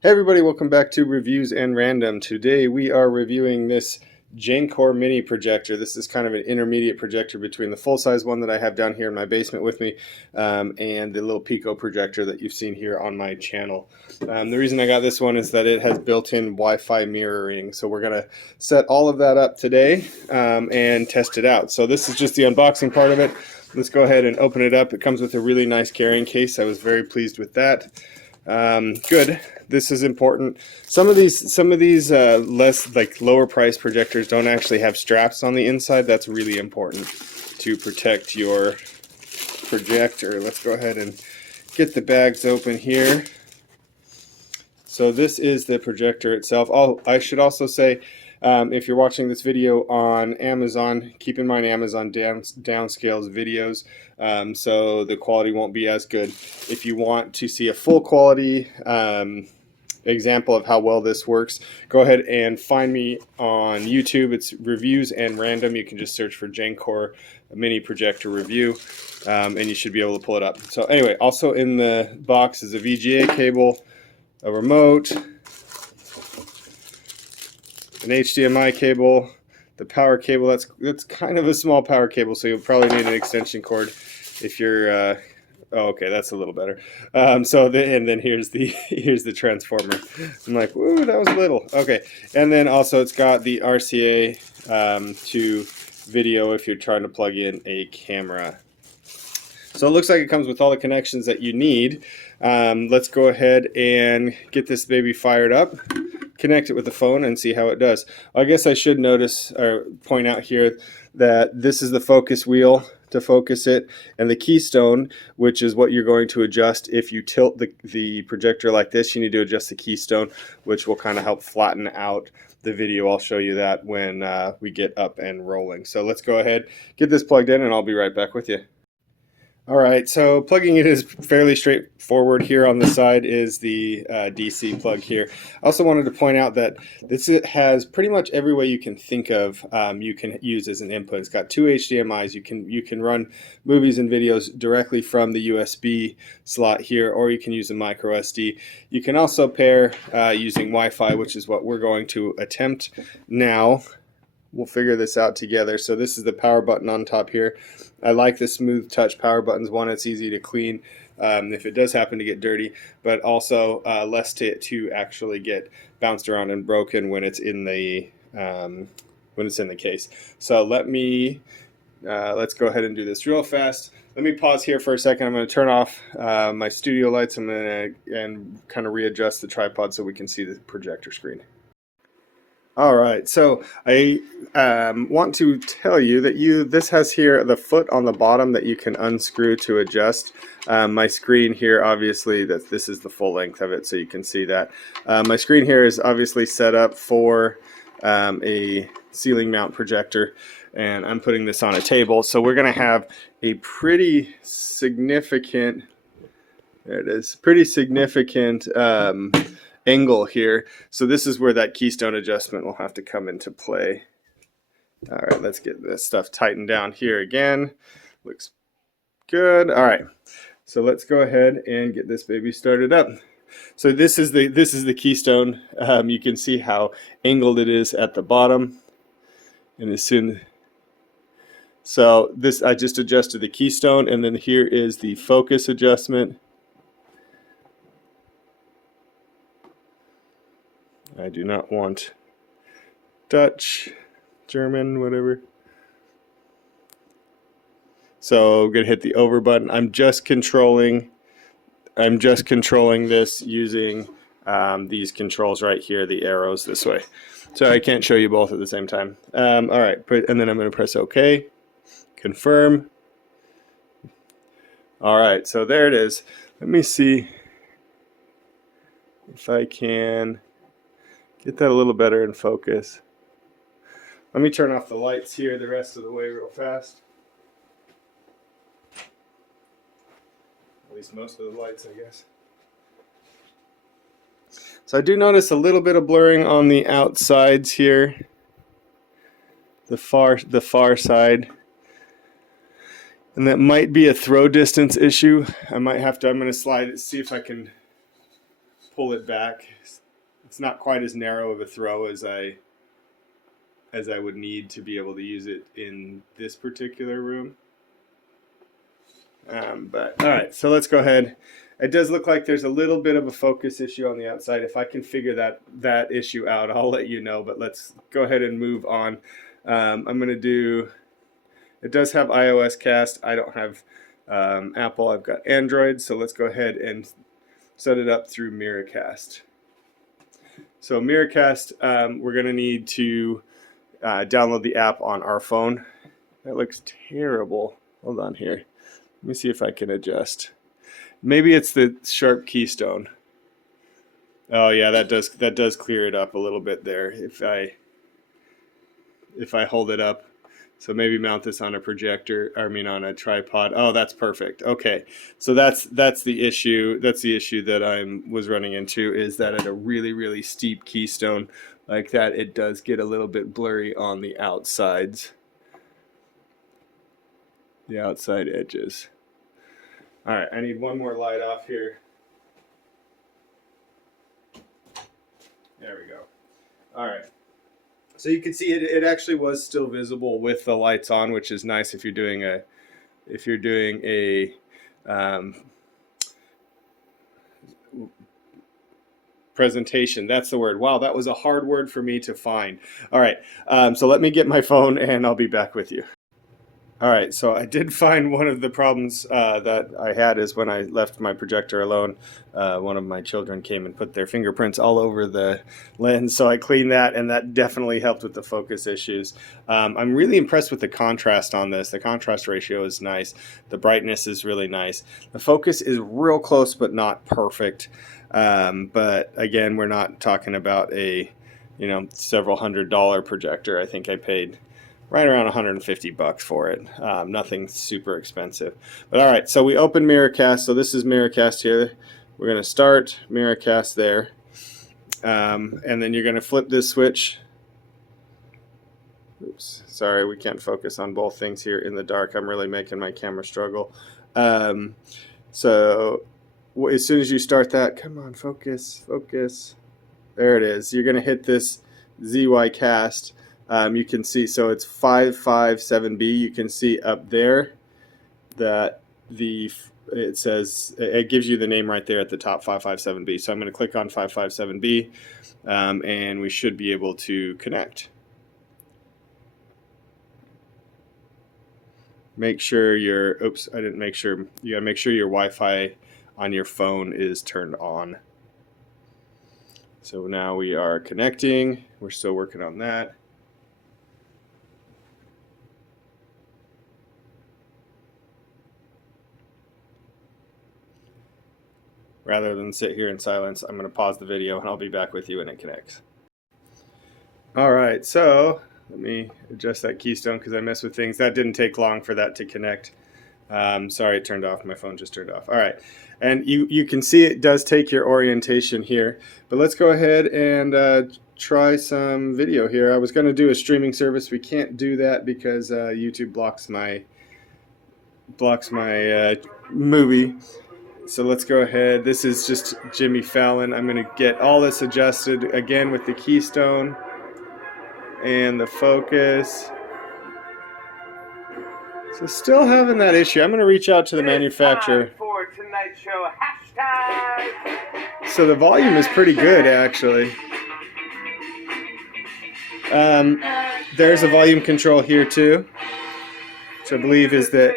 Hey everybody, welcome back to Reviews and Random. Today we are reviewing this Jankor mini projector. This is kind of an intermediate projector between the full-size one that I have down here in my basement with me and the little Pico projector that you've seen here on my channel. The reason I got this one is that it has built-in Wi-Fi mirroring. So we're going to set all of that up today and test it out. So this is just the unboxing part of it. Let's go ahead and open it up. It comes with a really nice carrying case. I was very pleased with that. Good. This is important. Some of these less like lower price projectors don't actually have straps on the inside. That's really important to protect your projector. Let's go ahead and get the bags open here. So this is the projector itself. I should also say, if you're watching this video on Amazon, keep in mind Amazon downscales videos, so the quality won't be as good. If you want to see a full quality example of how well this works, go ahead and find me on YouTube. It's Reviews and Random. You can just search for Jankor mini projector review, and you should be able to pull it up. So anyway, also in the box is a VGA cable, a remote, an HDMI cable, the power cable. That's kind of a small power cable, so you'll probably need an extension cord if you're oh, okay, that's a little better. And then here's the transformer. I'm like, woo, that was little. Okay, and then also it's got the RCA to video if you're trying to plug in a camera. So it looks like it comes with all the connections that you need. Let's go ahead and get this baby fired up, connect it with the phone, and see how it does. I guess I should notice or point out here that this is the focus wheel to focus it, and the Keystone, which is what you're going to adjust if you tilt the projector like this. You need to adjust the Keystone, which will kind of help flatten out the video. I'll show you that when we get up and rolling. So let's go ahead, get this plugged in, and I'll be right back with you. All right, so plugging it is fairly straightforward. Here on the side is the DC plug here. I also wanted to point out that this has pretty much every way you can think of you can use as an input. It's got two HDMIs. You can run movies and videos directly from the USB slot here, or you can use a micro SD. You can also pair using Wi-Fi, which is what we're going to attempt now. We'll figure this out together. So this is the power button on top here. I like the smooth touch power buttons. One, it's easy to clean if it does happen to get dirty, but also less to actually get bounced around and broken when it's in the case. So let's go ahead and do this real fast. Let me pause here for a second. I'm going to turn off my studio lights. I'm going to kind of readjust the tripod so we can see the projector screen. All right, so I want to tell you that this has here the foot on the bottom that you can unscrew to adjust. My screen here, obviously, this is the full length of it, so you can see that. My screen here is obviously set up for a ceiling mount projector, and I'm putting this on a table. So we're going to have a pretty significant, there it is, pretty significant angle here. So this is where that Keystone adjustment will have to come into play. All right, let's get this stuff tightened down here again. Looks good. All right, so let's go ahead and get this baby started up. So this is the Keystone. You can see how angled it is at the bottom, and so this, I just adjusted the Keystone, and then here is the focus adjustment. I do not want Dutch, German, whatever. So I'm going to hit the over button. I'm just controlling this using these controls right here, the arrows this way. So I can't show you both at the same time. All right, and then I'm going to press OK, confirm. All right, so there it is. Let me see if I can get that a little better in focus. Let me turn off the lights here the rest of the way real fast. At least most of the lights, I guess. So I do notice a little bit of blurring on the outsides here. The far side. And that might be a throw distance issue. I'm going to slide it, see if I can pull it back. It's not quite as narrow of a throw as I would need to be able to use it in this particular room. But all right, so let's go ahead. It does look like there's a little bit of a focus issue on the outside. If I can figure that issue out, I'll let you know, but let's go ahead and move on. I'm going to do, it does have iOS cast. I don't have Apple. I've got Android, so let's go ahead and set it up through Miracast. So Miracast, we're going to need to download the app on our phone. That looks terrible. Hold on here. Let me see if I can adjust. Maybe it's the sharp Keystone. Oh yeah, that does clear it up a little bit there. If I hold it up, so maybe mount this on a projector. I mean on a tripod. Oh, that's perfect. Okay, so that's the issue. That's the issue that I was running into, is that at a really steep Keystone like that, it does get a little bit blurry on the outsides. The outside edges. All right, I need one more light off here. There we go. All right. So you can see it actually was still visible with the lights on, which is nice if you're doing a presentation. That's the word. Wow, that was a hard word for me to find. All right, so let me get my phone and I'll be back with you. All right, so I did find one of the problems that I had is when I left my projector alone, one of my children came and put their fingerprints all over the lens, so I cleaned that, and that definitely helped with the focus issues. I'm really impressed with the contrast on this. The contrast ratio is nice. The brightness is really nice. The focus is real close but not perfect. But again, we're not talking about a several $100 projector. I think I paid right around $150 for it. Nothing super expensive. But all right, so we open Miracast. So this is Miracast here. We're going to start Miracast there. And then you're going to flip this switch. Oops, sorry, we can't focus on both things here in the dark. I'm really making my camera struggle. So as soon as you start that, come on, focus. There it is. You're going to hit this ZY cast. You can see, so it's 557B. You can see up there that it says, it gives you the name right there at the top, 557B. So I'm going to click on 557B, and we should be able to connect. Make sure you gotta make sure your Wi-Fi on your phone is turned on. So now we are connecting. We're still working on that. Rather than sit here in silence, I'm going to pause the video and I'll be back with you when it connects. All right, so let me adjust that Keystone because I mess with things. That didn't take long for that to connect. Sorry, it turned off. My phone just turned off. All right, and you can see it does take your orientation here. But let's go ahead and try some video here. I was going to do a streaming service. We can't do that because YouTube blocks my movie. So let's go ahead. This is just Jimmy Fallon. I'm going to get all this adjusted again with the Keystone and the focus. So still having that issue. I'm going to reach out to the manufacturer. For tonight's show, hashtag. So the volume is pretty good, actually. There's a volume control here too, which I believe is that.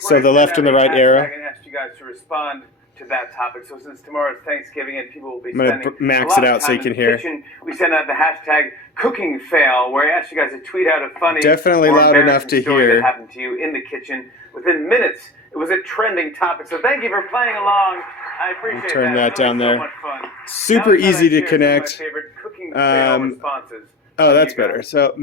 So the left and the right arrow. I'm going to ask you guys to respond to that topic. So since tomorrow is Thanksgiving and people will be I'm going to max it out so you can hear. Kitchen, we send out the hashtag cooking fail, where I ask you guys to tweet out a funny, definitely loud enough to hear, that happened to you in the kitchen. Within minutes, it was a trending topic. So thank you for playing along. I appreciate turn that down there. So much fun. Super easy to connect. Some of my favorite cooking fail responses. Oh, that's better. So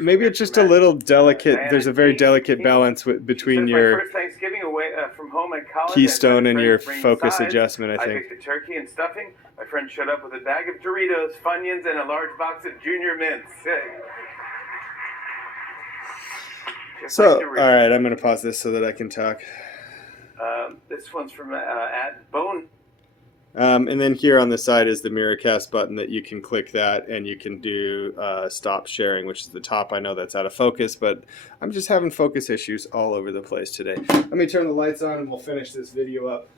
maybe it's just a little delicate. There's a very delicate balance between your Thanksgiving away from home at college, Keystone and your focus adjustment, I think. I picked the turkey and stuffing. My friend showed up with a bag of Doritos, Funyuns, and a large box of Junior Mints. So, all right, I'm going to pause this so that I can talk. This one's from at Bone. And then here on the side is the Miracast button that you can click that, and you can do stop sharing, which is the top. I know that's out of focus, but I'm just having focus issues all over the place today. Let me turn the lights on and we'll finish this video up.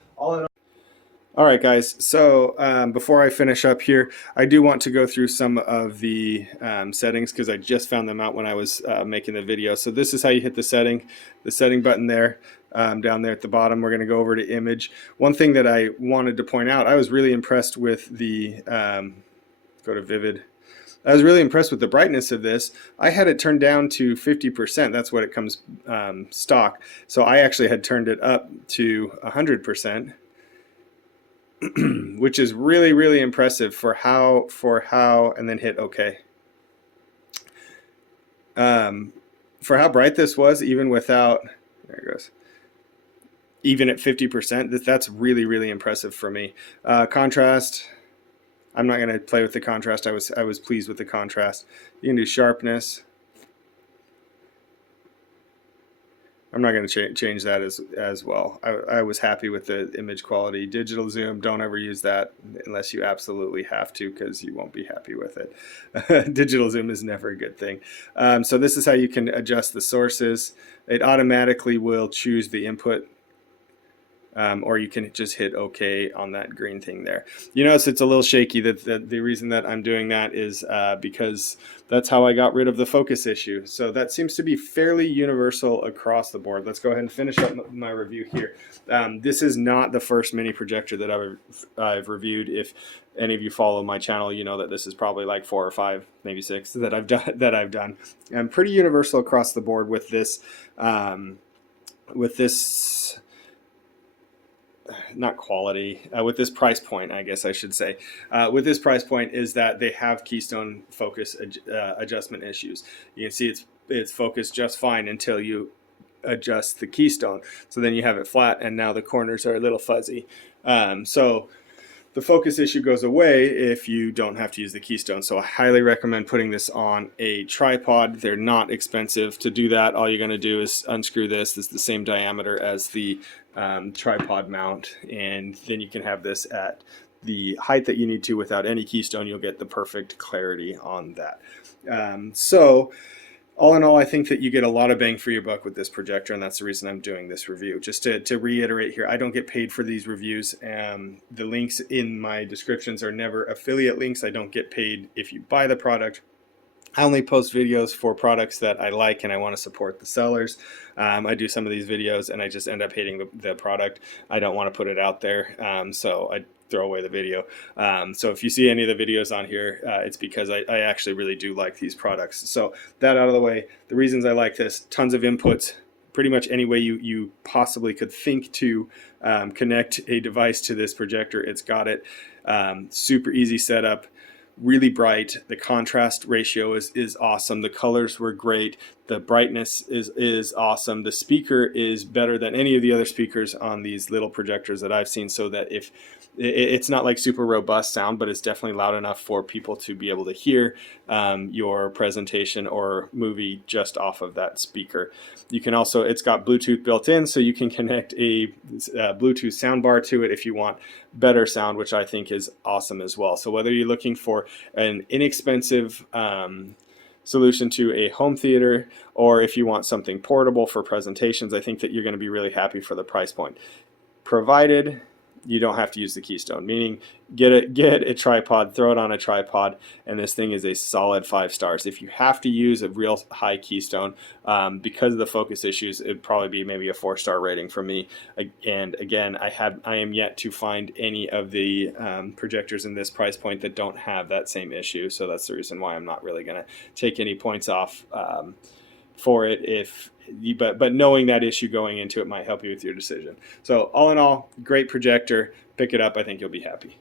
All right, guys, so before I finish up here, I do want to go through some of the settings because I just found them out when I was making the video. So this is how you hit the setting button there, down there at the bottom. We're going to go over to image. One thing that I wanted to point out, I was really impressed with the, go to vivid. I was really impressed with the brightness of this. I had it turned down to 50%. That's what it comes stock. So I actually had turned it up to 100%. Which is really, really impressive for how, and then hit OK. For how bright this was, even without, there it goes, even at 50%, that's really, really impressive for me. Contrast, I'm not going to play with the contrast. I was pleased with the contrast. You can do sharpness. I'm not going to change that as well. I was happy with the image quality. Digital zoom, don't ever use that unless you absolutely have to, because you won't be happy with it. Digital zoom is never a good thing. So this is how you can adjust the sources. It automatically will choose the input, or you can just hit OK on that green thing there. You notice it's a little shaky. The reason that I'm doing that is because that's how I got rid of the focus issue. So that seems to be fairly universal across the board. Let's go ahead and finish up my review here. This is not the first mini projector that I've reviewed. If any of you follow my channel, you know that this is probably like 4 or 5, maybe 6 that I've done. I'm pretty universal across the board with this. Not quality, with this price point, I guess I should say. With this price point is that they have Keystone focus adjustment issues. You can see it's focused just fine until you adjust the Keystone. So then you have it flat, and now the corners are a little fuzzy. So the focus issue goes away if you don't have to use the Keystone. So I highly recommend putting this on a tripod. They're not expensive. To do that, all you're going to do is unscrew this. This is the same diameter as the tripod mount, and then you can have this at the height that you need to without any Keystone. You'll get the perfect clarity on that. So all in all, I think that you get a lot of bang for your buck with this projector, and that's the reason I'm doing this review. Just to reiterate here, I don't get paid for these reviews. The links in my descriptions are never affiliate links. I don't get paid if you buy the product. I only post videos for products that I like and I want to support the sellers. I do some of these videos and I just end up hating the product. I don't want to put it out there, so I throw away the video. So if you see any of the videos on here, it's because I actually really do like these products. So that out of the way, the reasons I like this: tons of inputs, pretty much any way you possibly could think to connect a device to this projector, it's got it. Super easy setup. Really bright. The contrast ratio is awesome. The colors were great. The brightness is awesome. The speaker is better than any of the other speakers on these little projectors that I've seen, so that if it's not like super robust sound, but it's definitely loud enough for people to be able to hear your presentation or movie just off of that speaker. You can also, it's got Bluetooth built in, so you can connect a Bluetooth soundbar to it if you want better sound, which I think is awesome as well. So whether you're looking for an inexpensive solution to a home theater, or if you want something portable for presentations, I think that you're going to be really happy for the price point, provided you don't have to use the Keystone. Meaning, get a tripod, throw it on a tripod, and this thing is a solid 5 stars. If you have to use a real high Keystone, because of the focus issues, it'd probably be maybe a 4-star rating from me. And again, I am yet to find any of the projectors in this price point that don't have that same issue. So that's the reason why I'm not really going to take any points off for it. But knowing that issue going into it might help you with your decision. So all in all, great projector. Pick it up. I think you'll be happy.